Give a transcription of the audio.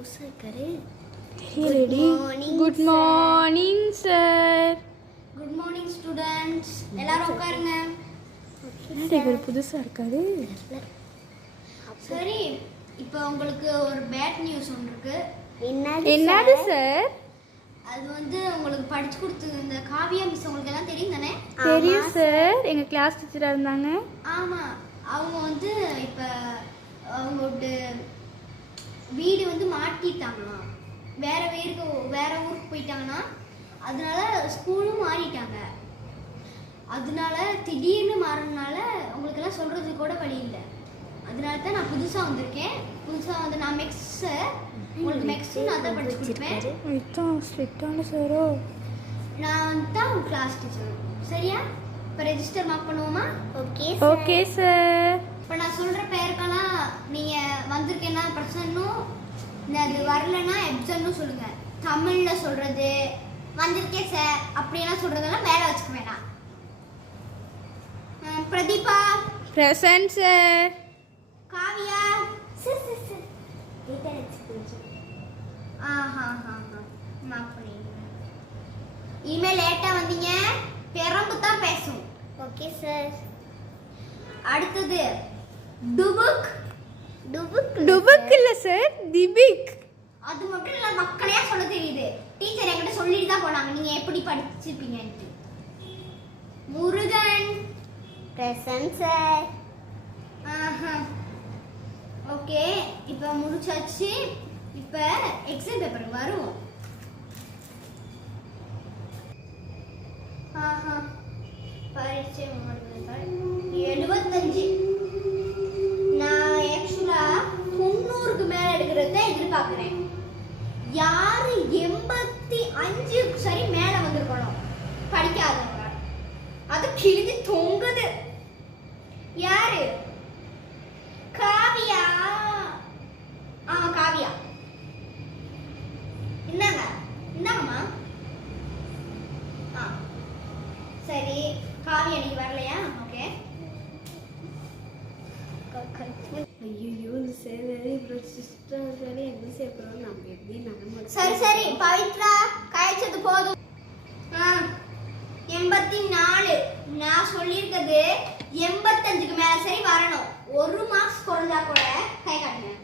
புதுசா இருக்காரு. Good morning sir. Good morning students. எல்லாரும் உட்காருங்க. இவர் புதுசா இருக்காரு. சரி, இப்போ உங்களுக்கு ஒரு பேட் நியூஸ் ஒன்று இருக்கு. என்னது சார்? அது வந்து உங்களுக்கு படிச்சு கொடுத்தது இந்த காவியா மிஸ் உங்களுக்கு எல்லாம் தெரியும் தானே? தெரியும் சார், எங்க கிளாஸ் டீச்சரா இருந்தாங்க. ஆமா, அவங்க வந்து இப்போ அவங்களோட வீடு வந்து மாட்டிட்டாங்களாம். வேற ஊருக்கு போயிட்டாங்கன்னா அதனால ஸ்கூலும் மாறிட்டாங்க. அதனால திடீர்னு மாறினால உங்களுக்கு எல்லாம் சொல்றது கூட வழி இல்லை. அதனால தான் நான் புதுசா வந்திருக்கேன். புதுசா வந்து நான் உங்களுக்கு மேக்ஸ் நான் தான் படிச்சு கொடுப்பேன். இதான் ஸ்ட்ரிக்டான சாரோ. நான் தான் உங்க கிளாஸ் டீச்சர். சரியா? இப்போ ரெஜிஸ்டர் மார்க் பண்ணுவோமா? Okay sir. இப்போ நான் சொல்ற பேருக்கெல்லாம் நீங்க வந்திருக்கேன்னா பிரசன்னும், அது வரலன்னா எப்சன்னு சொல்லுங்க. தமிழ்ல சொல்றது வந்திருக்கேன் சார் அப்படியெல்லாம் சொல்றதெல்லாம் வேலை வச்சுக்க வேண்டாம். Pratibha present sir. Kavya sir. Mark பண்ணிடுங்க. இனிமே லேட்டா வந்தீங்க பெரம்பு தான் பேசும். Okay sir. அடுத்தது டுபுக். டுபுக் இல்ல சார், திபிக். அது மட்டும் இல்ல, மக்களையா சொல்ல தெரியுது. டீச்சர் என்கிட்ட சொல்லிட்டு தான் போனாங்க நீங்க எப்படி படிச்சிருப்பீங்கன்னு. முருகன். Present sir. ஓகே, இப்போ முடிச்சாச்சு. இப்போ எக்ஸாம் பேப்பர் வரும். பரீட்சை 75. நான் ஆக்சுவலா 90க்கு மேல எடுக்கிறத எதிர்பார்க்கிறேன். யாரு 85 சரி மேல வந்திருக்கணும் படிக்காதவங்க. அது கிழிஞ்சு தொங்குது. யாரு? காவியா. காவியா இந்தாங்கம்மா. சரி, காவியா நீ வரலையா? ஓகே. சரி பவித்ரா காய்ச்சது போதும். 84. நான் சொல்லியிருக்கிறது 85க்கு மேல சரி வரணும். ஒரு மார்க்ஸ் குறைஞ்சா கூட கை காட்டுங்க.